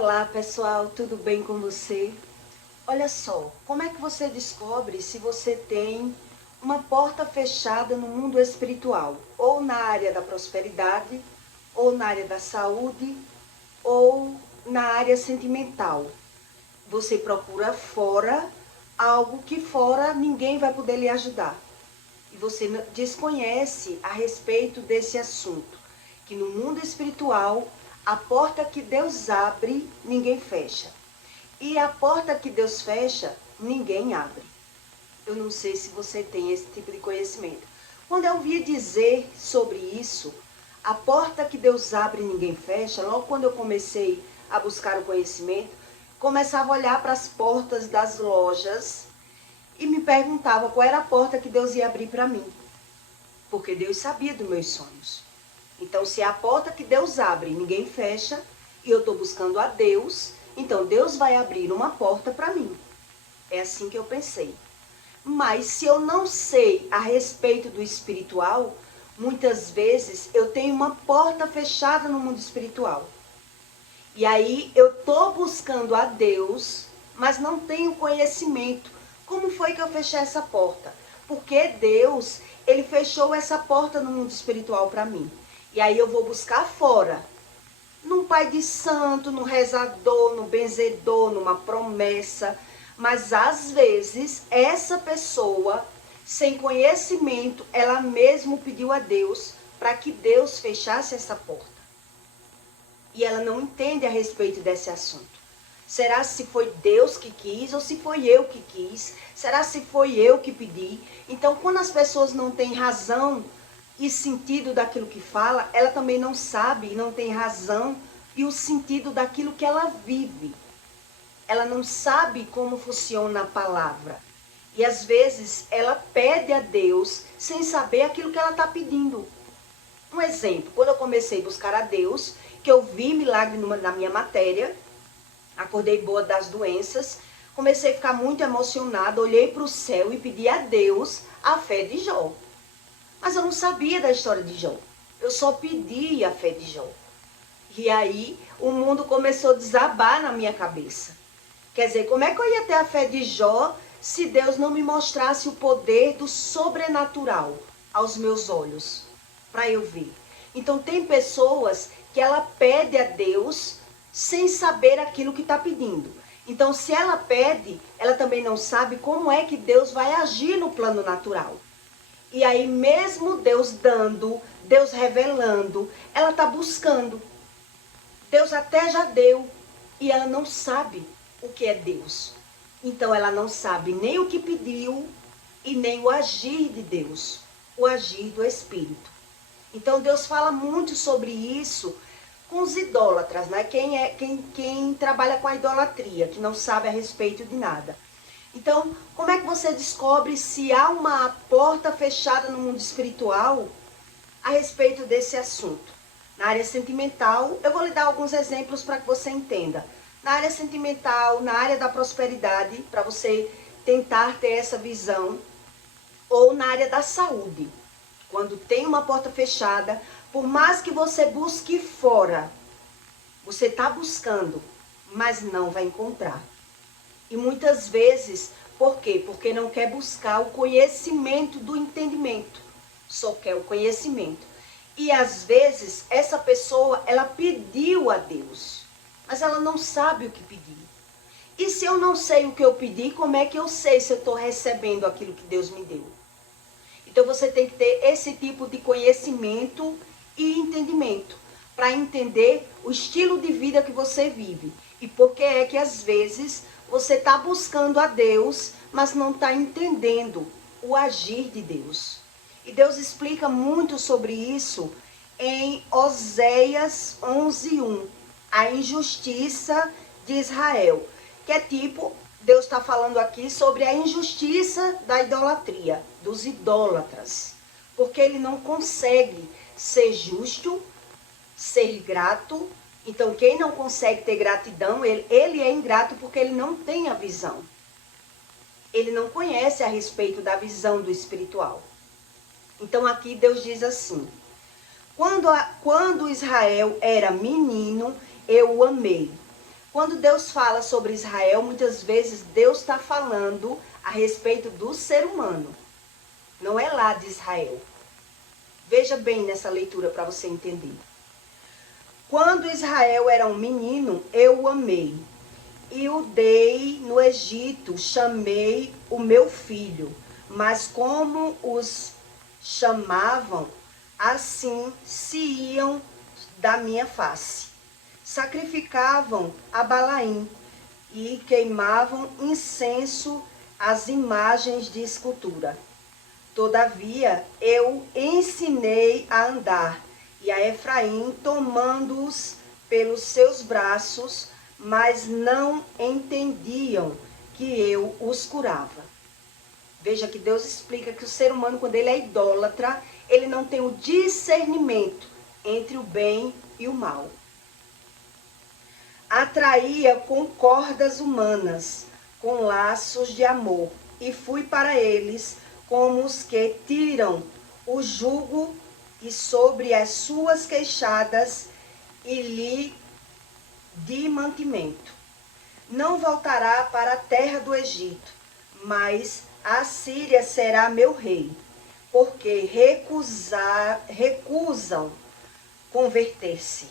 Olá pessoal, tudo bem com você? Olha só, como é que você descobre se você tem uma porta fechada no mundo espiritual? Ou na área da prosperidade, ou na área da saúde, ou na área sentimental. Você procura fora algo que fora ninguém vai poder lhe ajudar. E você desconhece a respeito desse assunto, que no mundo espiritual, a porta que Deus abre, ninguém fecha. E a porta que Deus fecha, ninguém abre. Eu não sei se você tem esse tipo de conhecimento. Quando eu ouvi dizer sobre isso, a porta que Deus abre, ninguém fecha, logo quando eu comecei a buscar o conhecimento, começava a olhar para as portas das lojas e me perguntava qual era a porta que Deus ia abrir para mim. Porque Deus sabia dos meus sonhos. Então, se é a porta que Deus abre, ninguém fecha, e eu estou buscando a Deus, então Deus vai abrir uma porta para mim. É assim que eu pensei. Mas se eu não sei a respeito do espiritual, muitas vezes eu tenho uma porta fechada no mundo espiritual. E aí eu estou buscando a Deus, mas não tenho conhecimento. Como foi que eu fechei essa porta? Porque Deus, Ele fechou essa porta no mundo espiritual para mim. E aí eu vou buscar fora. Num pai de santo, num rezador, num benzedor, numa promessa. Mas às vezes, essa pessoa, sem conhecimento, ela mesmo pediu a Deus para que Deus fechasse essa porta. E ela não entende a respeito desse assunto. Será se foi Deus que quis ou se foi eu que quis? Será se foi eu que pedi? Então, quando as pessoas não têm razão e sentido daquilo que fala, ela também não sabe e não tem razão e o sentido daquilo que ela vive. Ela não sabe como funciona a palavra. E às vezes ela pede a Deus sem saber aquilo que ela está pedindo. Um exemplo, quando eu comecei a buscar a Deus, que eu vi milagre na minha matéria, acordei boa das doenças, comecei a ficar muito emocionada, olhei para o céu e pedi a Deus a fé de Jó. Mas eu não sabia da história de Jó. Eu só pedi a fé de Jó. E aí o mundo começou a desabar na minha cabeça. Quer dizer, como é que eu ia ter a fé de Jó se Deus não me mostrasse o poder do sobrenatural aos meus olhos, para eu ver? Então tem pessoas que ela pede a Deus sem saber aquilo que está pedindo. Então, se ela pede, ela também não sabe como é que Deus vai agir no plano natural. E aí, mesmo Deus dando, Deus revelando, ela está buscando. Deus até já deu e ela não sabe o que é Deus. Então, ela não sabe nem o que pediu e nem o agir de Deus, o agir do Espírito. Então, Deus fala muito sobre isso com os idólatras, né? Quem trabalha com a idolatria, que não sabe a respeito de nada. Então, como é que você descobre se há uma porta fechada no mundo espiritual a respeito desse assunto? Na área sentimental, eu vou lhe dar alguns exemplos para que você entenda. Na área sentimental, na área da prosperidade, para você tentar ter essa visão, ou na área da saúde. Quando tem uma porta fechada, por mais que você busque fora, você está buscando, mas não vai encontrar. E muitas vezes, por quê? Porque não quer buscar o conhecimento do entendimento. Só quer o conhecimento. E às vezes, essa pessoa, ela pediu a Deus, mas ela não sabe o que pediu. E se eu não sei o que eu pedi, como é que eu sei se eu estou recebendo aquilo que Deus me deu? Então você tem que ter esse tipo de conhecimento e entendimento para entender o estilo de vida que você vive. E por que é que às vezes você está buscando a Deus, mas não está entendendo o agir de Deus. E Deus explica muito sobre isso em Oséias 11:1, a injustiça de Israel. Que é tipo, Deus está falando aqui sobre a injustiça da idolatria, dos idólatras. Porque ele não consegue ser justo, ser grato. Então, quem não consegue ter gratidão, ele é ingrato porque ele não tem a visão. Ele não conhece a respeito da visão do espiritual. Então, aqui Deus diz assim: quando Israel era menino, eu o amei. Quando Deus fala sobre Israel, muitas vezes Deus está falando a respeito do ser humano. Não é lá de Israel. Veja bem nessa leitura para você entender. Quando Israel era um menino, eu o amei. E o dei no Egito, chamei o meu filho. Mas como os chamavam, assim se iam da minha face. Sacrificavam a Balaim e queimavam incenso às imagens de escultura. Todavia, eu ensinei a andar, e a Efraim, tomando-os pelos seus braços, mas não entendiam que eu os curava. Veja que Deus explica que o ser humano, quando ele é idólatra, ele não tem o discernimento entre o bem e o mal. Atraía com cordas humanas, com laços de amor, e fui para eles como os que tiram o jugo e sobre as suas queixadas e lhe de mantimento. Não voltará para a terra do Egito, mas a Síria será meu rei, porque recusam converter-se.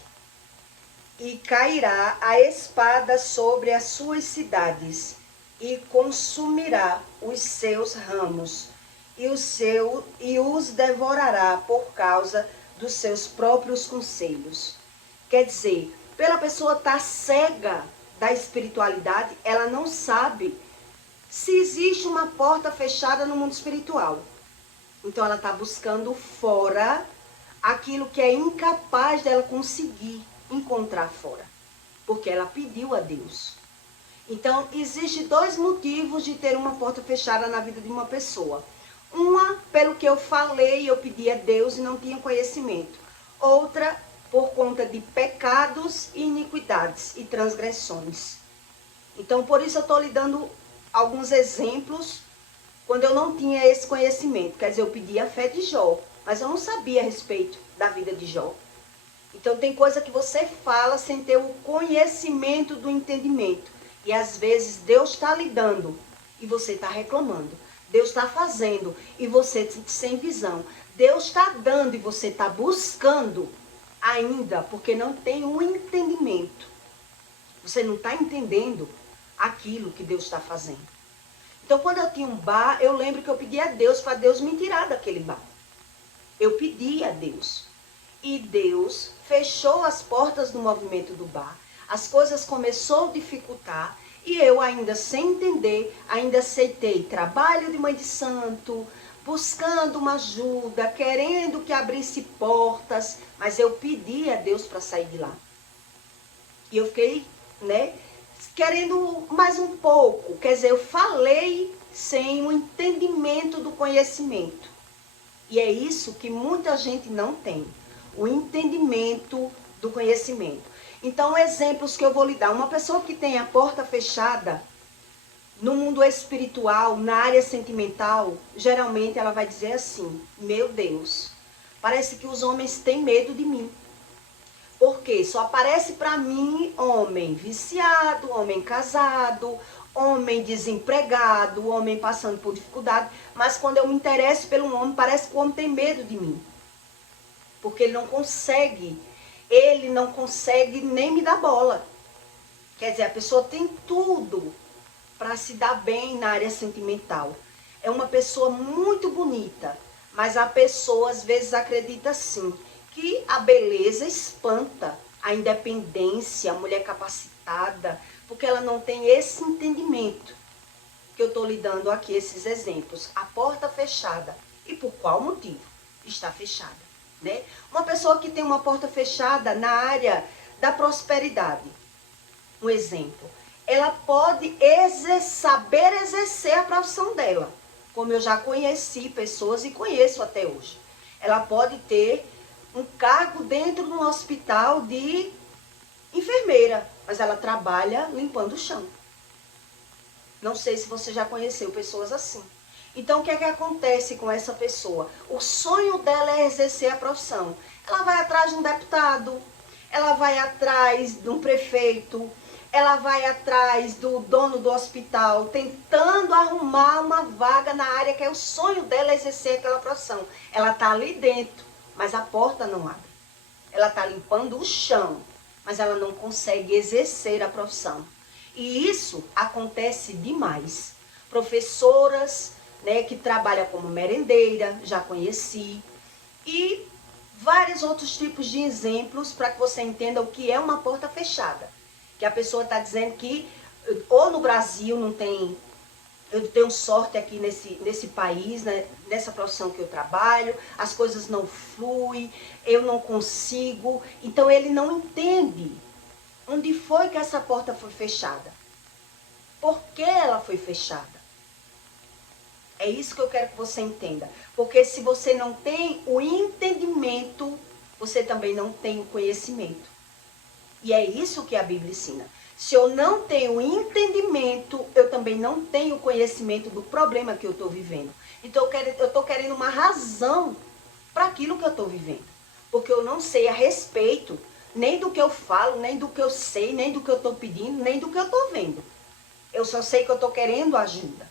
E cairá a espada sobre as suas cidades, e consumirá os seus ramos, e os devorará por causa dos seus próprios conselhos. Quer dizer, pela pessoa estar cega da espiritualidade, ela não sabe se existe uma porta fechada no mundo espiritual. Então ela está buscando fora aquilo que é incapaz dela conseguir encontrar fora, porque ela pediu a Deus. Então, existem dois motivos de ter uma porta fechada na vida de uma pessoa. Uma, pelo que eu falei, eu pedi a Deus e não tinha conhecimento. Outra, por conta de pecados, iniquidades e transgressões. Então, por isso eu estou lhe dando alguns exemplos quando eu não tinha esse conhecimento. Quer dizer, eu pedi a fé de Jó, mas eu não sabia a respeito da vida de Jó. Então, tem coisa que você fala sem ter o conhecimento do entendimento. E às vezes Deus está lhe dando e você está reclamando. Deus está fazendo e você sem visão. Deus está dando e você está buscando ainda porque não tem um entendimento. Você não está entendendo aquilo que Deus está fazendo. Então, quando eu tinha um bar, eu lembro que eu pedi a Deus para Deus me tirar daquele bar. Eu pedi a Deus. E Deus fechou as portas do movimento do bar. As coisas começaram a dificultar e eu ainda sem entender, ainda aceitei trabalho de mãe de santo, buscando uma ajuda, querendo que abrisse portas, mas eu pedi a Deus para sair de lá. E eu fiquei, querendo mais um pouco, quer dizer, eu falei sem o entendimento do conhecimento. E é isso que muita gente não tem, o entendimento do conhecimento. Então, exemplos que eu vou lhe dar. Uma pessoa que tem a porta fechada no mundo espiritual, na área sentimental, geralmente ela vai dizer assim: meu Deus, parece que os homens têm medo de mim. Porque só aparece para mim homem viciado, homem casado, homem desempregado, homem passando por dificuldade. Mas quando eu me interesso pelo homem, parece que o homem tem medo de mim. Porque ele não consegue nem me dar bola. Quer dizer, a pessoa tem tudo para se dar bem na área sentimental. É uma pessoa muito bonita, mas a pessoa às vezes acredita assim, que a beleza espanta, a independência, a mulher capacitada, porque ela não tem esse entendimento que eu estou lhe dando aqui, esses exemplos. A porta fechada. E por qual motivo está fechada? Uma pessoa que tem uma porta fechada na área da prosperidade, um exemplo, ela pode saber exercer a profissão dela, como eu já conheci pessoas e conheço até hoje. Ela pode ter um cargo dentro de um hospital de enfermeira, mas ela trabalha limpando o chão. Não sei se você já conheceu pessoas assim. Então, o que é que acontece com essa pessoa? O sonho dela é exercer a profissão. Ela vai atrás de um deputado, ela vai atrás de um prefeito, ela vai atrás do dono do hospital, tentando arrumar uma vaga na área que é o sonho dela exercer aquela profissão. Ela está ali dentro, mas a porta não abre. Ela está limpando o chão, mas ela não consegue exercer a profissão. E isso acontece demais. Professoras, né, que trabalham como merendeira, já conheci, e vários outros tipos de exemplos para que você entenda o que é uma porta fechada. Que a pessoa está dizendo que ou no Brasil não tem, eu tenho sorte aqui nesse país, né, nessa profissão que eu trabalho, as coisas não fluem, eu não consigo. Então ele não entende onde foi que essa porta foi fechada. Por que ela foi fechada? É isso que eu quero que você entenda. Porque se você não tem o entendimento, você também não tem o conhecimento. E é isso que a Bíblia ensina. Se eu não tenho entendimento, eu também não tenho conhecimento do problema que eu estou vivendo. Então eu estou querendo uma razão para aquilo que eu estou vivendo. Porque eu não sei a respeito nem do que eu falo, nem do que eu sei, nem do que eu estou pedindo, nem do que eu estou vendo. Eu só sei que eu estou querendo ajuda.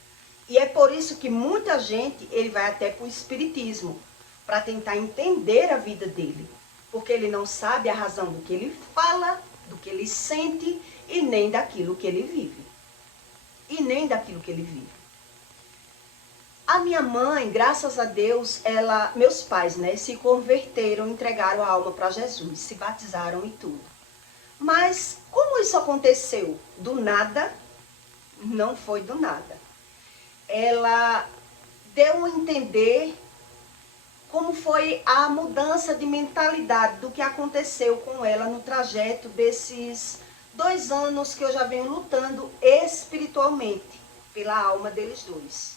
E é por isso que muita gente, ele vai até para o espiritismo, para tentar entender a vida dele. Porque ele não sabe a razão do que ele fala, do que ele sente e nem daquilo que ele vive. E nem daquilo que ele vive. A minha mãe, graças a Deus, meus pais, né, se converteram, entregaram a alma para Jesus, se batizaram e tudo. Mas como isso aconteceu? Do nada? Não foi do nada. Ela deu a entender como foi a mudança de mentalidade do que aconteceu com ela no trajeto desses 2 anos que eu já venho lutando espiritualmente pela alma deles dois.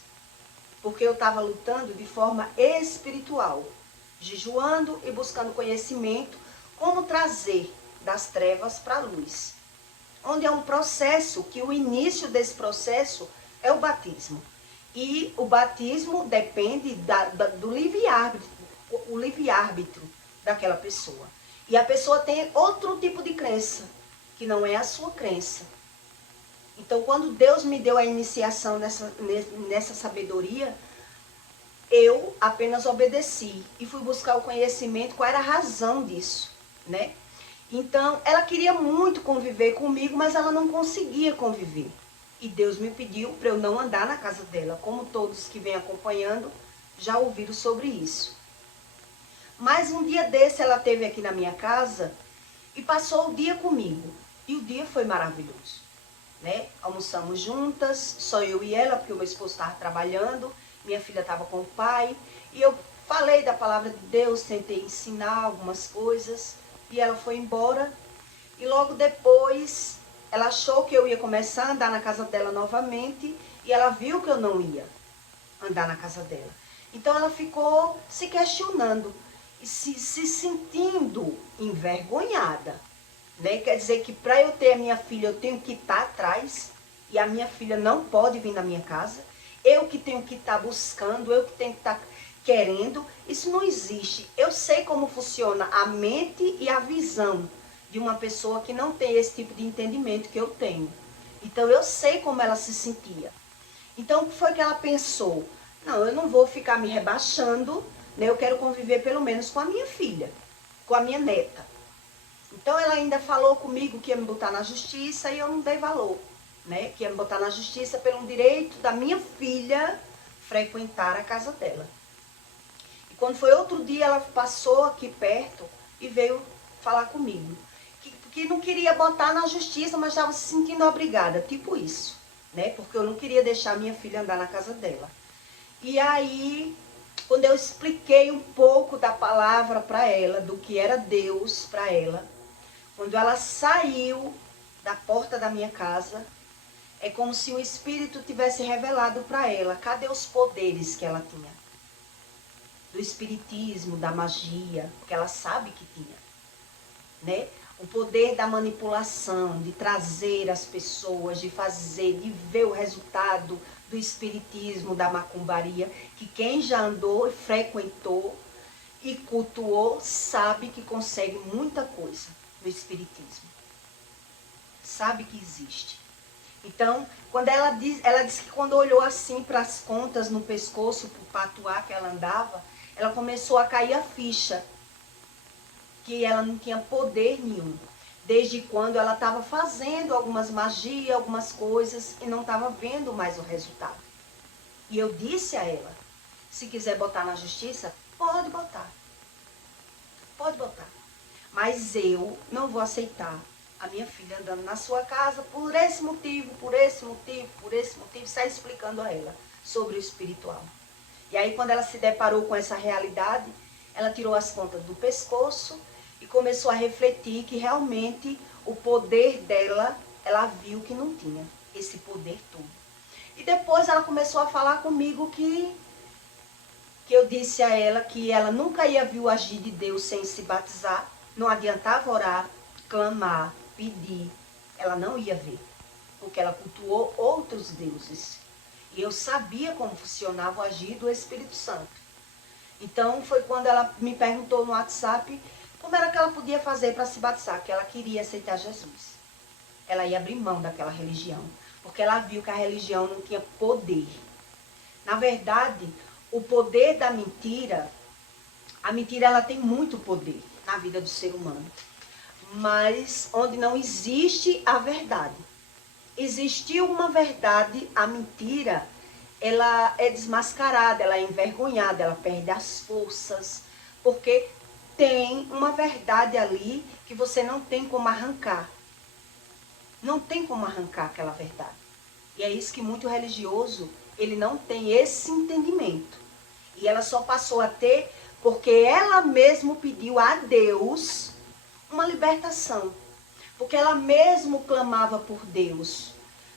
Porque eu estava lutando de forma espiritual, jejuando e buscando conhecimento, como trazer das trevas para a luz. Onde é um processo, que o início desse processo é o batismo. E o batismo depende do livre-arbítrio, o livre-arbítrio daquela pessoa. E a pessoa tem outro tipo de crença, que não é a sua crença. Então, quando Deus me deu a iniciação nessa sabedoria, eu apenas obedeci e fui buscar o conhecimento, qual era a razão disso, né? Então, ela queria muito conviver comigo, mas ela não conseguia conviver. E Deus me pediu para eu não andar na casa dela, como todos que vêm acompanhando já ouviram sobre isso. Mas um dia desse ela esteve aqui na minha casa e passou o dia comigo. E o dia foi maravilhoso, né? Almoçamos juntas, só eu e ela, porque o meu esposo estava trabalhando, minha filha estava com o pai. E eu falei da palavra de Deus, tentei ensinar algumas coisas e ela foi embora. E logo depois ela achou que eu ia começar a andar na casa dela novamente e ela viu que eu não ia andar na casa dela. Então ela ficou se questionando e se sentindo envergonhada, né? Quer dizer que para eu ter a minha filha eu tenho que estar atrás e a minha filha não pode vir na minha casa. Eu que tenho que estar buscando, eu que tenho que estar querendo. Isso não existe. Eu sei como funciona a mente e a visão de uma pessoa que não tem esse tipo de entendimento que eu tenho. Então eu sei como ela se sentia. Então o que foi que ela pensou? Não, eu não vou ficar me rebaixando, né? Eu quero conviver pelo menos com a minha filha, com a minha neta. Então ela ainda falou comigo que ia me botar na justiça e eu não dei valor, né? Que ia me botar na justiça pelo direito da minha filha frequentar a casa dela. E quando foi outro dia, ela passou aqui perto e veio falar comigo. Que não queria botar na justiça, mas estava se sentindo obrigada, tipo isso, né? Porque eu não queria deixar minha filha andar na casa dela. E aí, quando eu expliquei um pouco da palavra para ela, do que era Deus para ela, quando ela saiu da porta da minha casa, é como se o Espírito tivesse revelado para ela, cadê os poderes que ela tinha? Do espiritismo, da magia, que ela sabe que tinha, né? O poder da manipulação, de trazer as pessoas, de fazer, de ver o resultado do espiritismo, da macumbaria, que quem já andou, frequentou e cultuou, sabe que consegue muita coisa no espiritismo. sabe que existe. Então, quando ela disse que quando olhou assim para as contas no pescoço, para o patuá que ela andava, ela começou a cair a ficha, que ela não tinha poder nenhum. Desde quando ela estava fazendo algumas magias, algumas coisas, e não estava vendo mais o resultado. E eu disse a ela, se quiser botar na justiça, pode botar. Pode botar. Mas eu não vou aceitar a minha filha andando na sua casa por esse motivo, por esse motivo, por esse motivo, sai explicando a ela sobre o espiritual. E aí quando ela se deparou com essa realidade, ela tirou as contas do pescoço e começou a refletir que realmente o poder dela, ela viu que não tinha esse poder todo. E depois ela começou a falar comigo que eu disse a ela que ela nunca ia ver o agir de Deus sem se batizar, não adiantava orar, clamar, pedir, ela não ia ver, porque ela cultuou outros deuses. E eu sabia como funcionava o agir do Espírito Santo. Então foi quando ela me perguntou no WhatsApp como era que ela podia fazer para se batizar, que ela queria aceitar Jesus. Ela ia abrir mão daquela religião, porque ela viu que a religião não tinha poder. Na verdade, o poder da mentira, a mentira ela tem muito poder na vida do ser humano. Mas onde não existe a verdade. Existiu uma verdade, a mentira, ela é desmascarada, ela é envergonhada, ela perde as forças, porque tem uma verdade ali que você não tem como arrancar. Não tem como arrancar aquela verdade. E é isso que muito religioso, ele não tem esse entendimento. E ela só passou a ter porque ela mesma pediu a Deus uma libertação. Porque ela mesmo clamava por Deus.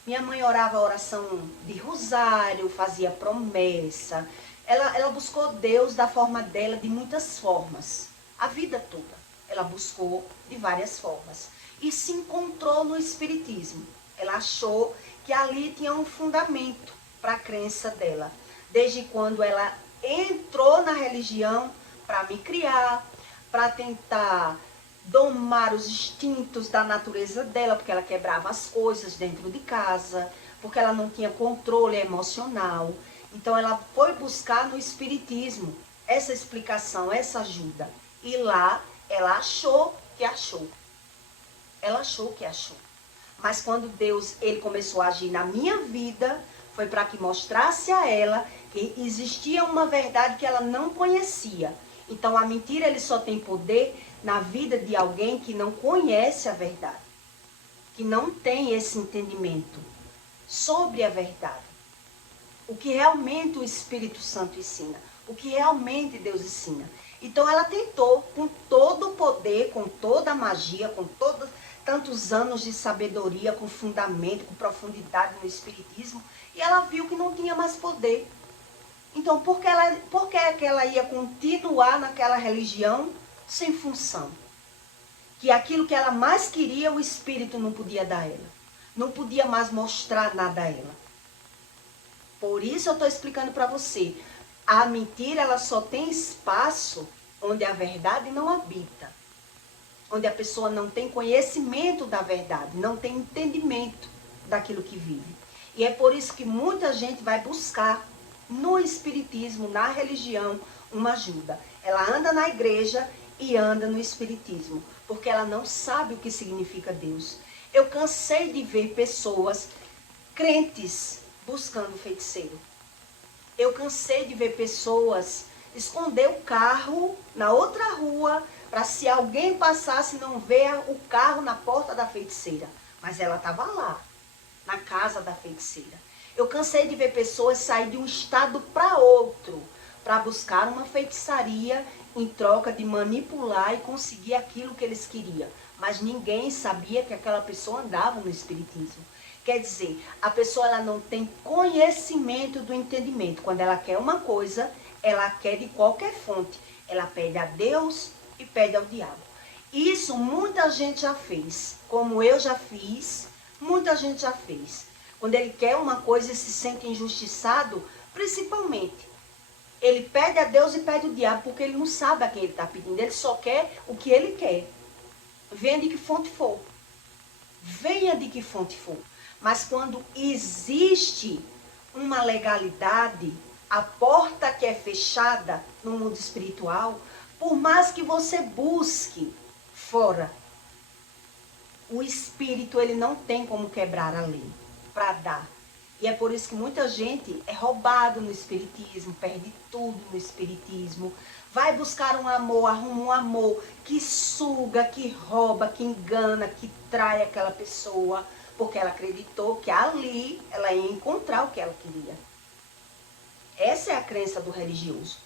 Minha mãe orava a oração de rosário, fazia promessa. Ela buscou Deus da forma dela, de muitas formas. A vida toda ela buscou de várias formas. E se encontrou no Espiritismo. Ela achou que ali tinha um fundamento para a crença dela. Desde quando ela entrou na religião para me criar, para tentar domar os instintos da natureza dela, porque ela quebrava as coisas dentro de casa, porque ela não tinha controle emocional. Então ela foi buscar no Espiritismo essa explicação, essa ajuda. E lá ela achou que achou. Ela achou que achou. Mas quando Deus ele começou a agir na minha vida, foi para que mostrasse a ela que existia uma verdade que ela não conhecia. Então a mentira ele só tem poder na vida de alguém que não conhece a verdade, que não tem esse entendimento sobre a verdade. O que realmente o Espírito Santo ensina, o que realmente Deus ensina. Então ela tentou com todo o poder, com toda a magia, com todos tantos anos de sabedoria, com fundamento, com profundidade no Espiritismo, e ela viu que não tinha mais poder. Então, por que ela ia continuar naquela religião sem função? Que aquilo que ela mais queria, o Espírito não podia dar a ela. Não podia mais mostrar nada a ela. Por isso eu estou explicando para você. A mentira, ela só tem espaço onde a verdade não habita. Onde a pessoa não tem conhecimento da verdade, não tem entendimento daquilo que vive. E é por isso que muita gente vai buscar no Espiritismo, na religião, uma ajuda. Ela anda na igreja e anda no Espiritismo, porque ela não sabe o que significa Deus. Eu cansei de ver pessoas crentes buscando feiticeiro. Eu cansei de ver pessoas esconder o carro na outra rua, para se alguém passasse não ver o carro na porta da feiticeira. Mas ela estava lá, na casa da feiticeira. Eu cansei de ver pessoas sair de um estado para outro, para buscar uma feitiçaria em troca de manipular e conseguir aquilo que eles queriam. Mas ninguém sabia que aquela pessoa andava no Espiritismo. Quer dizer, a pessoa ela não tem conhecimento do entendimento. Quando ela quer uma coisa, ela quer de qualquer fonte. Ela pede a Deus e pede ao diabo. Isso muita gente já fez, como eu já fiz, muita gente já fez. Quando ele quer uma coisa e se sente injustiçado, principalmente, ele pede a Deus e pede ao diabo, porque ele não sabe a quem ele está pedindo, ele só quer o que ele quer. Venha de que fonte for. venha de que fonte for. Mas quando existe uma legalidade, a porta que é fechada no mundo espiritual, por mais que você busque fora, o espírito ele não tem como quebrar a lei para dar. E é por isso que muita gente é roubado no espiritismo, perde tudo no espiritismo. Vai buscar um amor, arruma um amor que suga, que rouba, que engana, que trai aquela pessoa, porque ela acreditou que ali ela ia encontrar o que ela queria. Essa é a crença do religioso.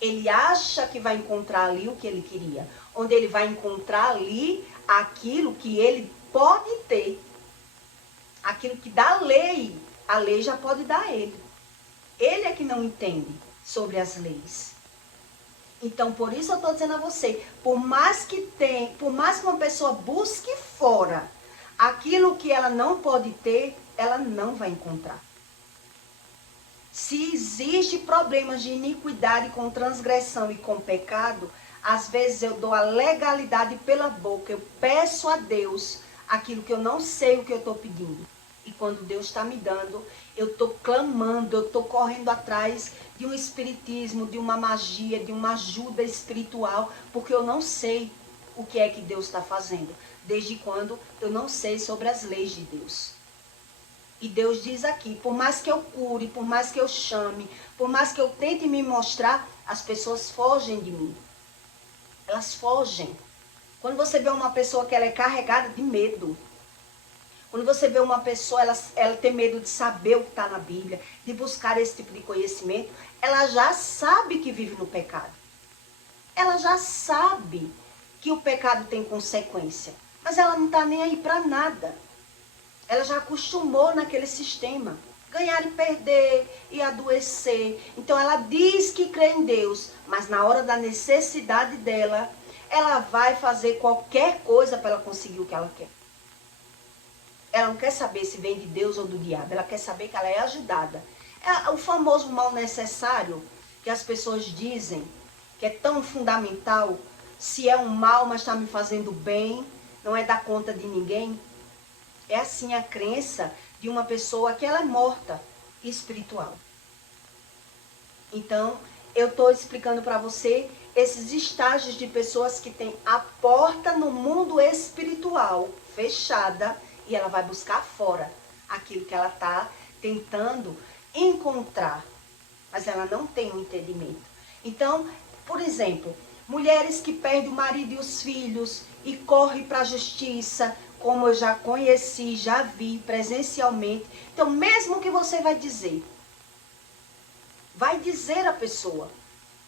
Ele acha que vai encontrar ali o que ele queria, onde ele vai encontrar ali aquilo que ele pode ter, aquilo que dá lei, a lei já pode dar a ele. Ele é que não entende sobre as leis. Então, por isso eu estou dizendo a você, por mais que uma pessoa busque fora aquilo que ela não pode ter, ela não vai encontrar. Se existe problemas de iniquidade com transgressão e com pecado, às vezes eu dou a legalidade pela boca, eu peço a Deus aquilo que eu não sei o que eu estou pedindo. E quando Deus está me dando, eu estou clamando, eu estou correndo atrás de um espiritismo, de uma magia, de uma ajuda espiritual, porque eu não sei o que é que Deus está fazendo, desde quando eu não sei sobre as leis de Deus. E Deus diz aqui, por mais que eu cure, por mais que eu chame, por mais que eu tente me mostrar, as pessoas fogem de mim. Elas fogem. Quando você vê uma pessoa que ela é carregada de medo, quando você vê uma pessoa, ela tem medo de saber o que está na Bíblia, de buscar esse tipo de conhecimento, ela já sabe que vive no pecado. Ela já sabe que o pecado tem consequência, mas ela não está nem aí para nada. Ela já acostumou naquele sistema. Ganhar e perder, e adoecer. Então ela diz que crê em Deus, mas na hora da necessidade dela, ela vai fazer qualquer coisa para ela conseguir o que ela quer. Ela não quer saber se vem de Deus ou do diabo. Ela quer saber que ela é ajudada. É o famoso mal necessário que as pessoas dizem, que é tão fundamental. Se é um mal, mas está me fazendo bem, não é dar conta de ninguém. É assim a crença de uma pessoa que ela é morta espiritual. Então, eu estou explicando para você esses estágios de pessoas que têm a porta no mundo espiritual fechada e ela vai buscar fora aquilo que ela está tentando encontrar, mas ela não tem um entendimento. Então, por exemplo, mulheres que perdem o marido e os filhos e correm para a justiça, como eu já conheci, já vi presencialmente. Então, mesmo que você vai dizer a pessoa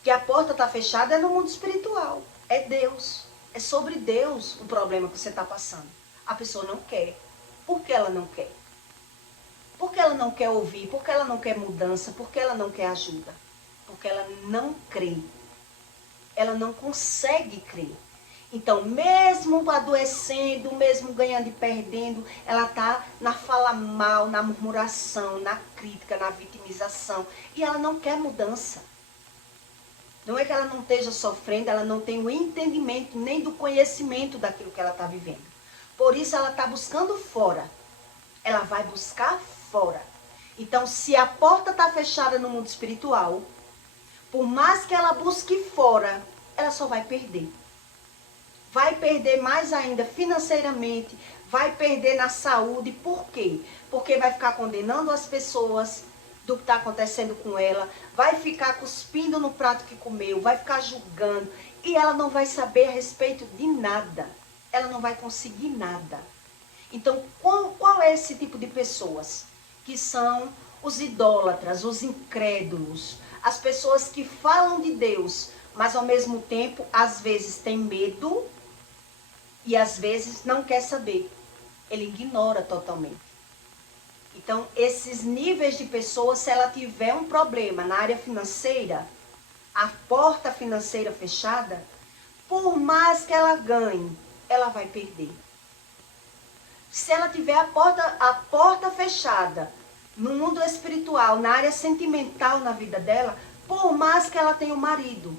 que a porta está fechada, é no mundo espiritual. É Deus. É sobre Deus o problema que você está passando. A pessoa não quer. Por que ela não quer? Porque ela não quer ouvir, porque ela não quer mudança, porque ela não quer ajuda. Porque ela não crê. Ela não consegue crer. Então, mesmo adoecendo, mesmo ganhando e perdendo, ela está na fala mal, na murmuração, na crítica, na vitimização. E ela não quer mudança. Não é que ela não esteja sofrendo, ela não tem o entendimento nem do conhecimento daquilo que ela está vivendo. Por isso ela está buscando fora. Ela vai buscar fora. Então, se a porta está fechada no mundo espiritual, por mais que ela busque fora, ela só vai perder. Vai perder mais ainda financeiramente, vai perder na saúde. Por quê? Porque vai ficar condenando as pessoas do que está acontecendo com ela, vai ficar cuspindo no prato que comeu, vai ficar julgando, e ela não vai saber a respeito de nada. Ela não vai conseguir nada. Então, qual é esse tipo de pessoas? Que são os idólatras, os incrédulos, as pessoas que falam de Deus, mas ao mesmo tempo, às vezes tem medo e às vezes não quer saber. Ele ignora totalmente. Então, esses níveis de pessoas, se ela tiver um problema na área financeira, a porta financeira fechada, por mais que ela ganhe, ela vai perder. Se ela tiver a porta fechada no mundo espiritual, na área sentimental na vida dela, por mais que ela tenha um marido,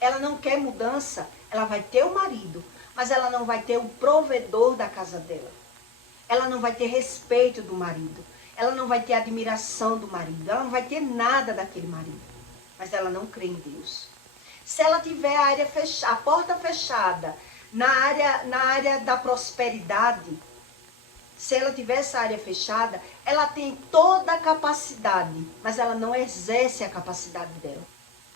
ela não quer mudança, ela vai ter o marido, mas ela não vai ter o provedor da casa dela. Ela não vai ter respeito do marido. Ela não vai ter admiração do marido. Ela não vai ter nada daquele marido. Mas ela não crê em Deus. Se ela tiver a porta fechada na área da prosperidade, se ela tiver essa área fechada, ela tem toda a capacidade, mas ela não exerce a capacidade dela.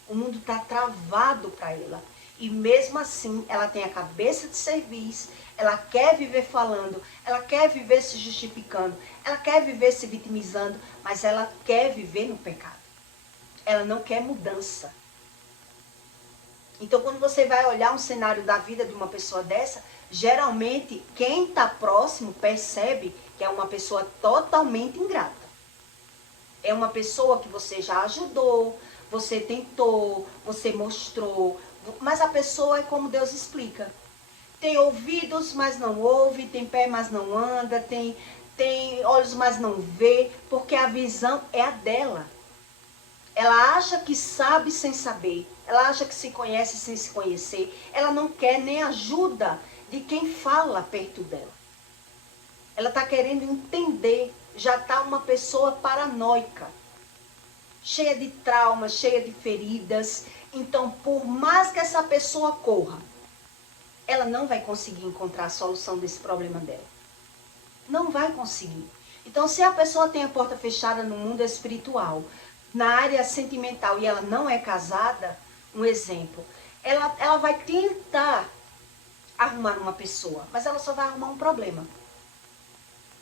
O mundo está travado para ela. E mesmo assim, ela tem a cabeça de serviço, ela quer viver falando, ela quer viver se justificando, ela quer viver se vitimizando, mas ela quer viver no pecado. Ela não quer mudança. Então, quando você vai olhar um cenário da vida de uma pessoa dessa, geralmente, quem está próximo percebe que é uma pessoa totalmente ingrata. É uma pessoa que você já ajudou, você tentou, você mostrou, mas a pessoa é como Deus explica. Tem ouvidos, mas não ouve, tem pé, mas não anda, tem olhos, mas não vê, porque a visão é a dela. Ela acha que sabe sem saber, ela acha que se conhece sem se conhecer, ela não quer nem ajuda de quem fala perto dela. Ela está querendo entender, já está uma pessoa paranoica, cheia de traumas, cheia de feridas. Então, por mais que essa pessoa corra, ela não vai conseguir encontrar a solução desse problema dela. Não vai conseguir. Então, se a pessoa tem a porta fechada no mundo espiritual, na área sentimental, e ela não é casada, um exemplo, ela vai tentar arrumar uma pessoa, mas ela só vai arrumar um problema.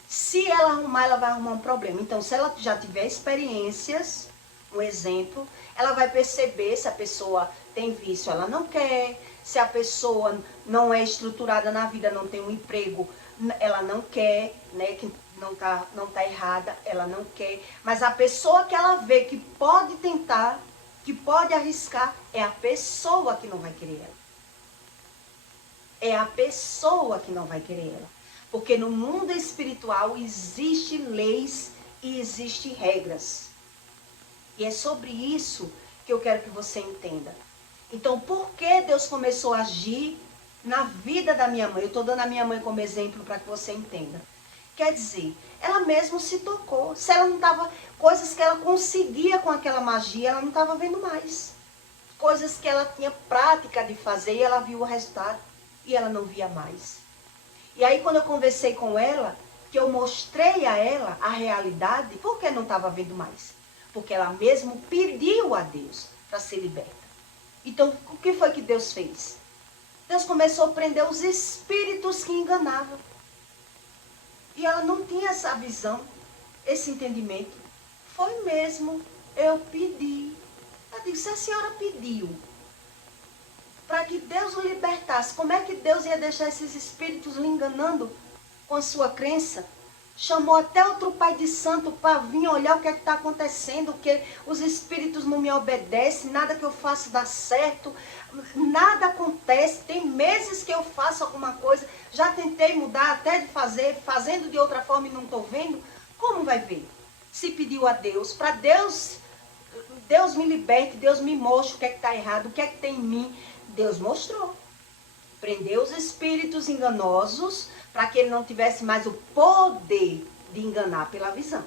Se ela arrumar, ela vai arrumar um problema. Então, se ela já tiver experiências, um exemplo, ela vai perceber se a pessoa tem vício, ela não quer. Se a pessoa não é estruturada na vida, não tem um emprego, ela não quer, né? Que não tá errada, ela não quer. Mas a pessoa que ela vê que pode tentar, que pode arriscar, é a pessoa que não vai querer ela. É a pessoa que não vai querer ela. Porque no mundo espiritual existe leis e existe regras. E é sobre isso que eu quero que você entenda. Então, por que Deus começou a agir na vida da minha mãe? Eu estou dando a minha mãe como exemplo para que você entenda. Quer dizer, ela mesmo se tocou. Se ela não estava, coisas que ela conseguia com aquela magia, ela não estava vendo mais. Coisas que ela tinha prática de fazer e ela viu o resultado e ela não via mais. E aí quando eu conversei com ela, que eu mostrei a ela a realidade, por que não estava vendo mais? Porque ela mesmo pediu a Deus para ser liberta. Então, o que foi que Deus fez? Deus começou a prender os espíritos que enganavam. E ela não tinha essa visão, esse entendimento. Foi mesmo, eu pedi. Eu disse, se a senhora pediu para que Deus o libertasse, como é que Deus ia deixar esses espíritos lhe enganando com a sua crença? Chamou até outro pai de santo para vir olhar o que é que está acontecendo, que os espíritos não me obedecem, nada que eu faço dá certo, nada acontece, tem meses que eu faço alguma coisa, já tentei mudar até de fazer, fazendo de outra forma e não estou vendo. Como vai ver? Se pediu a Deus, para Deus me liberte, Deus me mostre o que é que está errado, o que é que tem em mim. Deus mostrou. Prendeu os espíritos enganosos para que ele não tivesse mais o poder de enganar pela visão.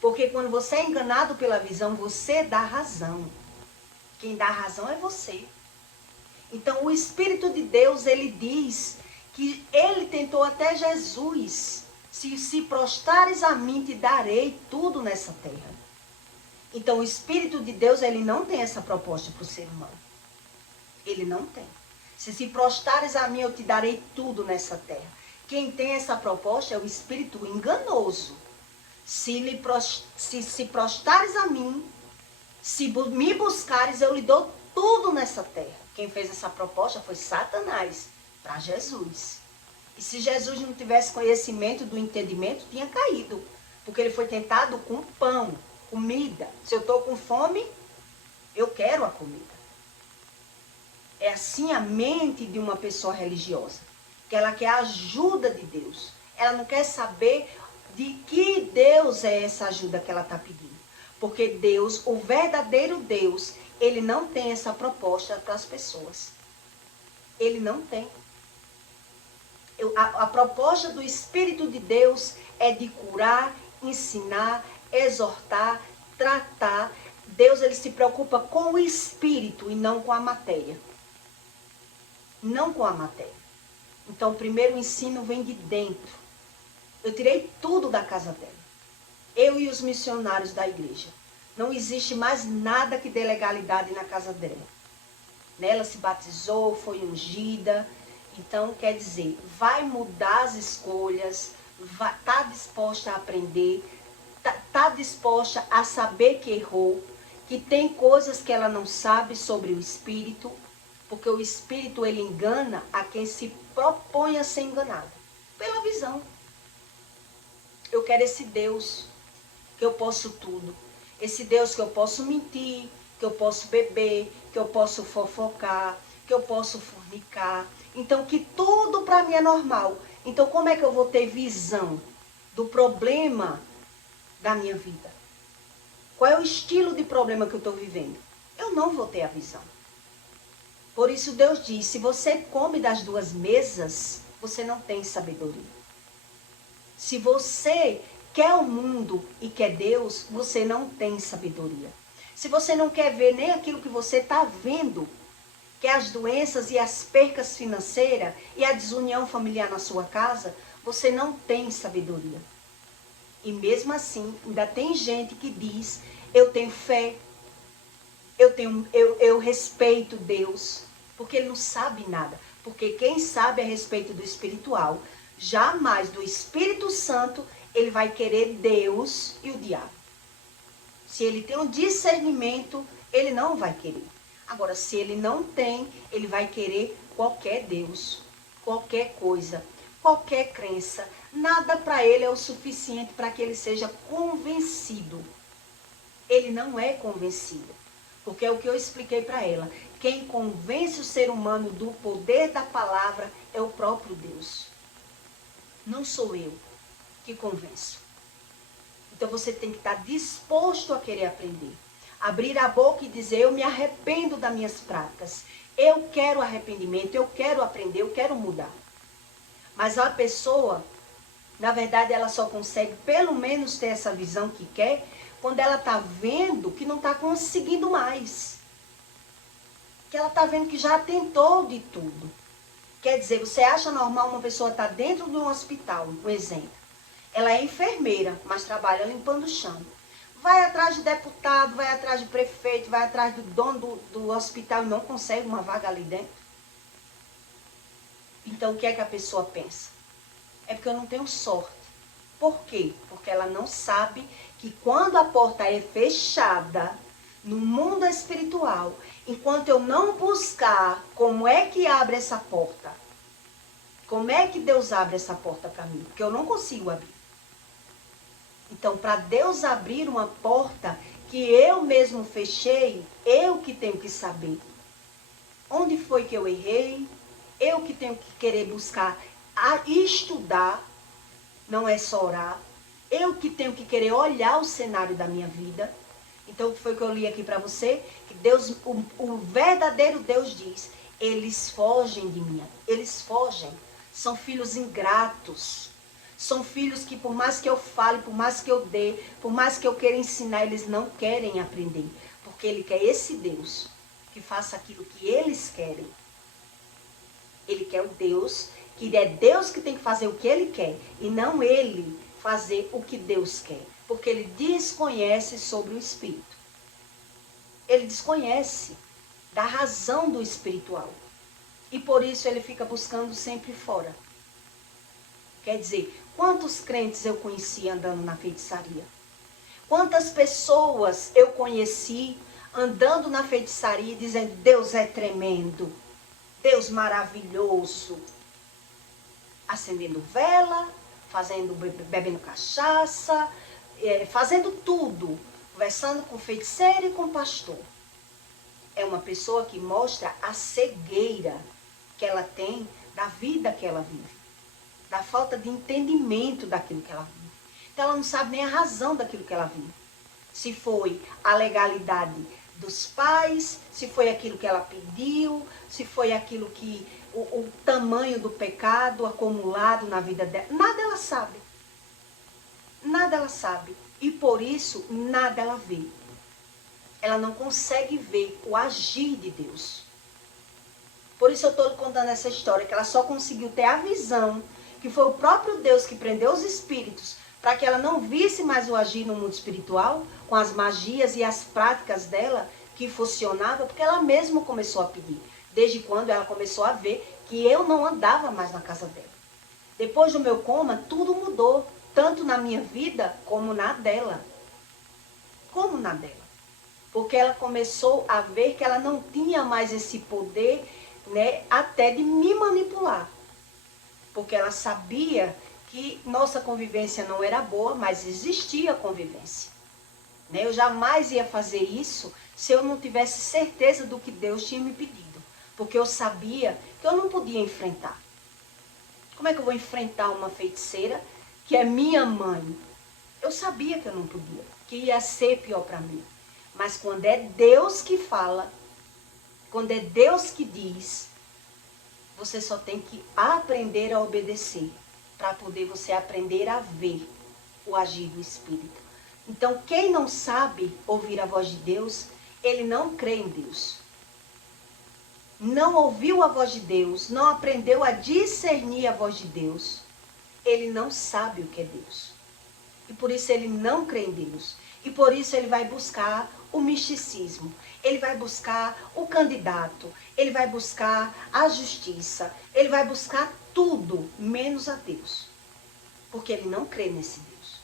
Porque quando você é enganado pela visão, você dá razão. Quem dá razão é você. Então o Espírito de Deus, ele diz que ele tentou até Jesus. Se prostrares a mim, te darei tudo nessa terra. Então o Espírito de Deus, ele não tem essa proposta para o ser humano. Ele não tem. Se prostrares a mim, eu te darei tudo nessa terra. Quem tem essa proposta é o espírito enganoso. Se prostrares a mim, se me buscares, eu lhe dou tudo nessa terra. Quem fez essa proposta foi Satanás, para Jesus. E se Jesus não tivesse conhecimento do entendimento, tinha caído. Porque ele foi tentado com pão, comida. Se eu estou com fome, eu quero a comida. É assim a mente de uma pessoa religiosa. Que ela quer a ajuda de Deus. Ela não quer saber de que Deus é essa ajuda que ela está pedindo. Porque Deus, o verdadeiro Deus, ele não tem essa proposta para as pessoas. Ele não tem. A proposta do Espírito de Deus é de curar, ensinar, exortar, tratar. Deus, ele se preocupa com o espírito e não com a matéria. Não com a matéria. Então, o primeiro ensino vem de dentro. Eu tirei tudo da casa dela. Eu e os missionários da igreja. Não existe mais nada que dê legalidade na casa dela. Ela se batizou, foi ungida. Então, quer dizer, vai mudar as escolhas, está disposta a aprender, está disposta a saber que errou, que tem coisas que ela não sabe sobre o Espírito, porque o Espírito, ele engana a quem se propõe a ser enganado, pela visão. Eu quero esse Deus que eu posso tudo, esse Deus que eu posso mentir, que eu posso beber, que eu posso fofocar, que eu posso fornicar. Então, que tudo para mim é normal. Então, como é que eu vou ter visão do problema da minha vida? Qual é o estilo de problema que eu estou vivendo? Eu não vou ter a visão. Por isso, Deus diz, se você come das duas mesas, você não tem sabedoria. Se você quer o mundo e quer Deus, você não tem sabedoria. Se você não quer ver nem aquilo que você está vendo, que é as doenças e as percas financeiras e a desunião familiar na sua casa, você não tem sabedoria. E mesmo assim, ainda tem gente que diz, eu tenho fé, eu respeito Deus, porque ele não sabe nada. Porque quem sabe a respeito do espiritual, jamais do Espírito Santo, ele vai querer Deus e o diabo. Se ele tem um discernimento, ele não vai querer. Agora, se ele não tem, ele vai querer qualquer Deus, qualquer coisa, qualquer crença. Nada para ele é o suficiente para que ele seja convencido. Ele não é convencido. Porque é o que eu expliquei para ela. Quem convence o ser humano do poder da palavra é o próprio Deus. Não sou eu que convenço. Então você tem que estar disposto a querer aprender. Abrir a boca e dizer, eu me arrependo das minhas práticas. Eu quero arrependimento, eu quero aprender, eu quero mudar. Mas a pessoa, na verdade, ela só consegue pelo menos ter essa visão que quer, quando ela está vendo que não está conseguindo mais. Que ela está vendo que já tentou de tudo. Quer dizer, você acha normal uma pessoa estar dentro de um hospital, um exemplo. Ela é enfermeira, mas trabalha limpando o chão. Vai atrás de deputado, vai atrás de prefeito, vai atrás do dono do hospital e não consegue uma vaga ali dentro. Então, o que é que a pessoa pensa? É porque eu não tenho sorte. Por quê? Porque ela não sabe que quando a porta é fechada no mundo espiritual, enquanto eu não buscar como é que abre essa porta, como é que Deus abre essa porta para mim? Porque eu não consigo abrir. Então, para Deus abrir uma porta que eu mesmo fechei, eu que tenho que saber. Onde foi que eu errei? Eu que tenho que querer buscar estudar, não é só orar. Eu que tenho que querer olhar o cenário da minha vida. Então, foi o que eu li aqui para você, que Deus, o verdadeiro Deus diz, eles fogem de mim, eles fogem, são filhos ingratos. São filhos que por mais que eu fale, por mais que eu dê, por mais que eu queira ensinar, eles não querem aprender. Porque ele quer esse Deus que faça aquilo que eles querem. Ele quer o Deus, que é Deus que tem que fazer o que ele quer. E não ele fazer o que Deus quer. Porque ele desconhece sobre o Espírito. Ele desconhece da razão do espiritual. E por isso ele fica buscando sempre fora. Quer dizer, quantos crentes eu conheci andando na feitiçaria? Quantas pessoas eu conheci andando na feitiçaria dizendo, Deus é tremendo, Deus maravilhoso. Acendendo vela, bebendo cachaça, fazendo tudo, conversando com feiticeiro e com pastor. É uma pessoa que mostra a cegueira que ela tem da vida que ela vive. Da falta de entendimento daquilo que ela vive. Então ela não sabe nem a razão daquilo que ela vive. Se foi a legalidade dos pais, se foi aquilo que ela pediu, se foi aquilo que o tamanho do pecado acumulado na vida dela. Nada ela sabe. Nada ela sabe. E por isso, nada ela vê. Ela não consegue ver o agir de Deus. Por isso eu estou contando essa história, que ela só conseguiu ter a visão, que foi o próprio Deus que prendeu os espíritos, para que ela não visse mais o agir no mundo espiritual, com as magias e as práticas dela, que funcionava, porque ela mesma começou a pedir. Desde quando ela começou a ver que eu não andava mais na casa dela. Depois do meu coma, tudo mudou, tanto na minha vida, como na dela. Como na dela. Porque ela começou a ver que ela não tinha mais esse poder, né, até de me manipular. Porque ela sabia que nossa convivência não era boa, mas existia convivência. Né? Eu jamais ia fazer isso se eu não tivesse certeza do que Deus tinha me pedido. Porque eu sabia que eu não podia enfrentar. Como é que eu vou enfrentar uma feiticeira que é minha mãe? Eu sabia que eu não podia, que ia ser pior para mim. Mas quando é Deus que fala, quando é Deus que diz, você só tem que aprender a obedecer, para poder você aprender a ver o agir do Espírito. Então, quem não sabe ouvir a voz de Deus, ele não crê em Deus. Não ouviu a voz de Deus, não aprendeu a discernir a voz de Deus, ele não sabe o que é Deus. E por isso ele não crê em Deus. E por isso ele vai buscar o misticismo. Ele vai buscar o candidato. Ele vai buscar a justiça. Ele vai buscar tudo, menos a Deus. Porque ele não crê nesse Deus.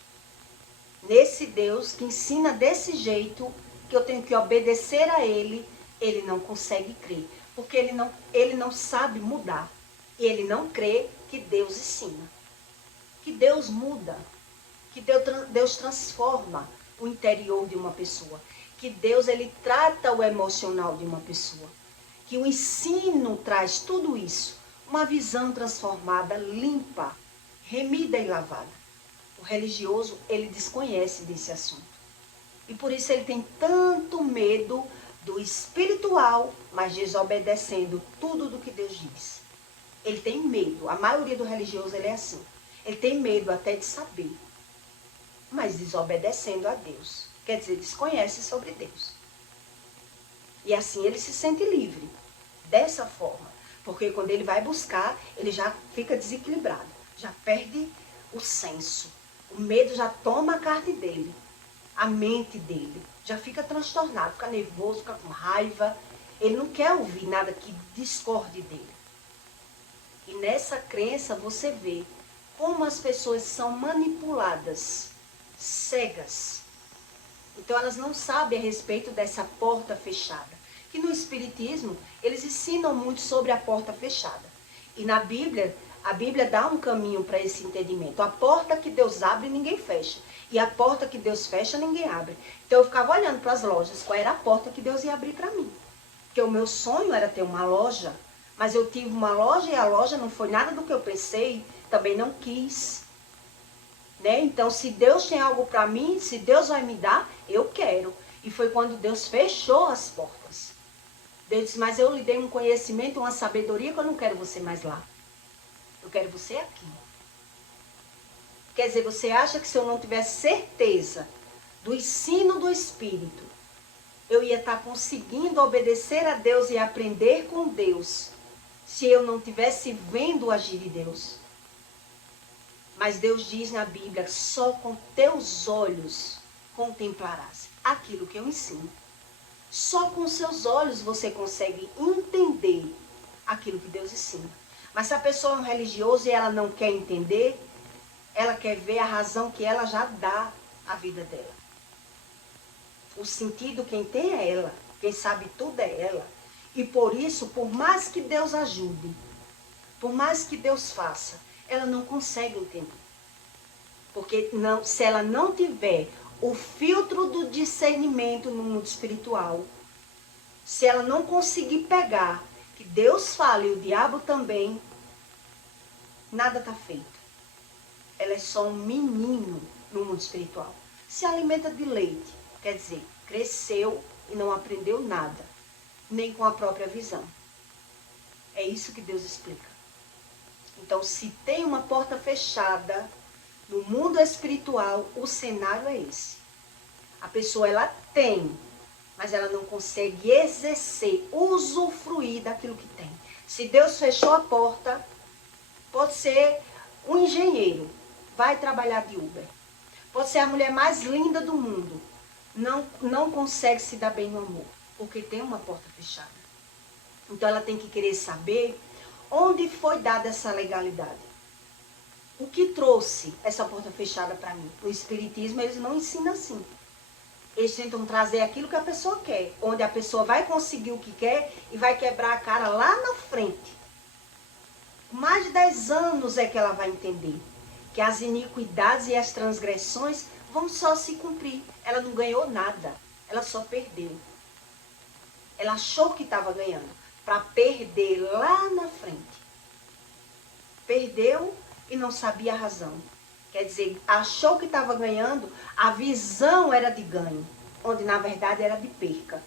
Nesse Deus que ensina desse jeito, que eu tenho que obedecer a ele, ele não consegue crer. Porque ele não sabe mudar. E ele não crê que Deus ensina. Que Deus muda. Que Deus transforma o interior de uma pessoa. Que Deus, ele trata o emocional de uma pessoa. Que o ensino traz tudo isso. Uma visão transformada, limpa, remida e lavada. O religioso, ele desconhece desse assunto. E por isso ele tem tanto medo do espiritual, mas desobedecendo tudo do que Deus diz. Ele tem medo. A maioria do religioso, ele é assim. Ele tem medo até de saber. Mas desobedecendo a Deus. Quer dizer, desconhece sobre Deus. E assim ele se sente livre. Dessa forma. Porque quando ele vai buscar, ele já fica desequilibrado. Já perde o senso. O medo já toma a carne dele. A mente dele. Já fica transtornado, fica nervoso, fica com raiva. Ele não quer ouvir nada que discorde dele. E nessa crença você vê como as pessoas são manipuladas, cegas. Então elas não sabem a respeito dessa porta fechada. Que no Espiritismo, eles ensinam muito sobre a porta fechada. E na Bíblia, a Bíblia dá um caminho para esse entendimento. A porta que Deus abre, ninguém fecha. E a porta que Deus fecha, ninguém abre. Então eu ficava olhando para as lojas, qual era a porta que Deus ia abrir para mim. Porque o meu sonho era ter uma loja, mas eu tive uma loja e a loja não foi nada do que eu pensei, também não quis. Né? Então, se Deus tem algo para mim, se Deus vai me dar, eu quero. E foi quando Deus fechou as portas. Deus disse, mas eu lhe dei um conhecimento, uma sabedoria que eu não quero você mais lá. Eu quero você aqui. Quer dizer, você acha que se eu não tivesse certeza do ensino do Espírito, eu ia estar conseguindo obedecer a Deus e aprender com Deus, se eu não tivesse vendo o agir de Deus? Mas Deus diz na Bíblia, só com teus olhos contemplarás aquilo que eu ensino. Só com seus olhos você consegue entender aquilo que Deus ensina. Mas se a pessoa é um religioso e ela não quer entender, ela quer ver a razão que ela já dá à vida dela. O sentido quem tem é ela, quem sabe tudo é ela. E por isso, por mais que Deus ajude, por mais que Deus faça, ela não consegue entender. Porque não, se ela não tiver o filtro do discernimento no mundo espiritual, se ela não conseguir pegar que Deus fala e o diabo também, nada está feito. Ela é só um menino no mundo espiritual. Se alimenta de leite, quer dizer, cresceu e não aprendeu nada, nem com a própria visão. É isso que Deus explica. Então, se tem uma porta fechada no mundo espiritual, o cenário é esse. A pessoa, ela tem, mas ela não consegue exercer, usufruir daquilo que tem. Se Deus fechou a porta, pode ser um engenheiro, vai trabalhar de Uber. Pode ser a mulher mais linda do mundo, não consegue se dar bem no amor, porque tem uma porta fechada. Então ela tem que querer saber onde foi dada essa legalidade. O que trouxe essa porta fechada para mim? O Espiritismo, eles não ensinam assim. Eles tentam trazer aquilo que a pessoa quer, onde a pessoa vai conseguir o que quer e vai quebrar a cara lá na frente. Com mais de 10 anos é que ela vai entender que as iniquidades e as transgressões vão só se cumprir. Ela não ganhou nada, ela só perdeu. Ela achou que estava ganhando, para perder lá na frente. Perdeu e não sabia a razão. Quer dizer, achou que estava ganhando, a visão era de ganho, onde na verdade era de perca.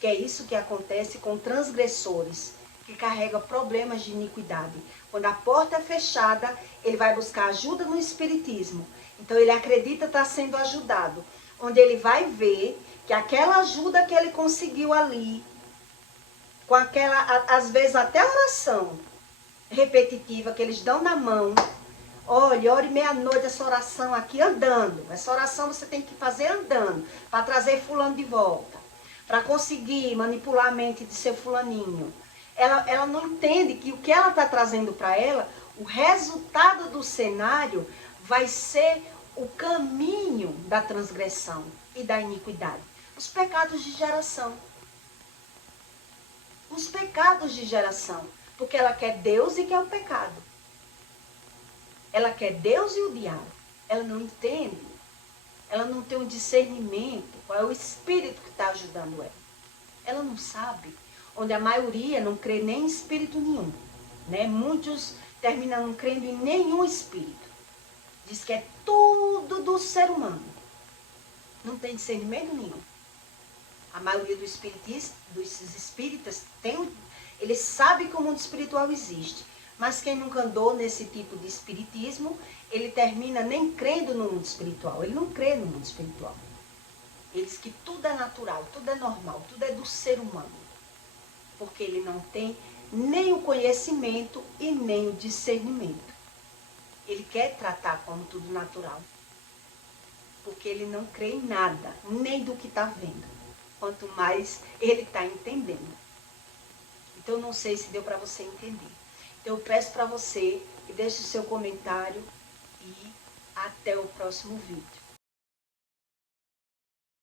Que é isso que acontece com transgressores, que carregam problemas de iniquidade. Quando a porta é fechada, ele vai buscar ajuda no Espiritismo. Então ele acredita estar sendo ajudado. Onde ele vai ver que aquela ajuda que ele conseguiu ali, com aquela, às vezes até oração repetitiva que eles dão na mão, olha, ore meia-noite essa oração aqui andando. Essa oração você tem que fazer andando, para trazer fulano de volta, para conseguir manipular a mente de seu fulaninho. Ela não entende que o que ela está trazendo para ela, o resultado do cenário vai ser o caminho da transgressão e da iniquidade. Os pecados de geração. Os pecados de geração. Porque ela quer Deus e quer o pecado. Ela quer Deus e o diabo. Ela não entende. Ela não tem um discernimento. Qual é o espírito que está ajudando ela? Ela não sabe. Onde a maioria não crê nem em espírito nenhum. Né? Muitos terminam não crendo em nenhum espírito. Diz que é tudo do ser humano. Não tem discernimento nenhum. A maioria dos espíritas eles sabem que o mundo espiritual existe. Mas quem nunca andou nesse tipo de espiritismo, ele termina nem crendo no mundo espiritual. Ele não crê no mundo espiritual. Ele diz que tudo é natural, tudo é normal, tudo é do ser humano. Porque ele não tem nem o conhecimento e nem o discernimento. Ele quer tratar como tudo natural. Porque ele não crê em nada, nem do que está vendo. Quanto mais ele está entendendo. Então, não sei se deu para você entender. Então, eu peço para você que deixe o seu comentário e até o próximo vídeo.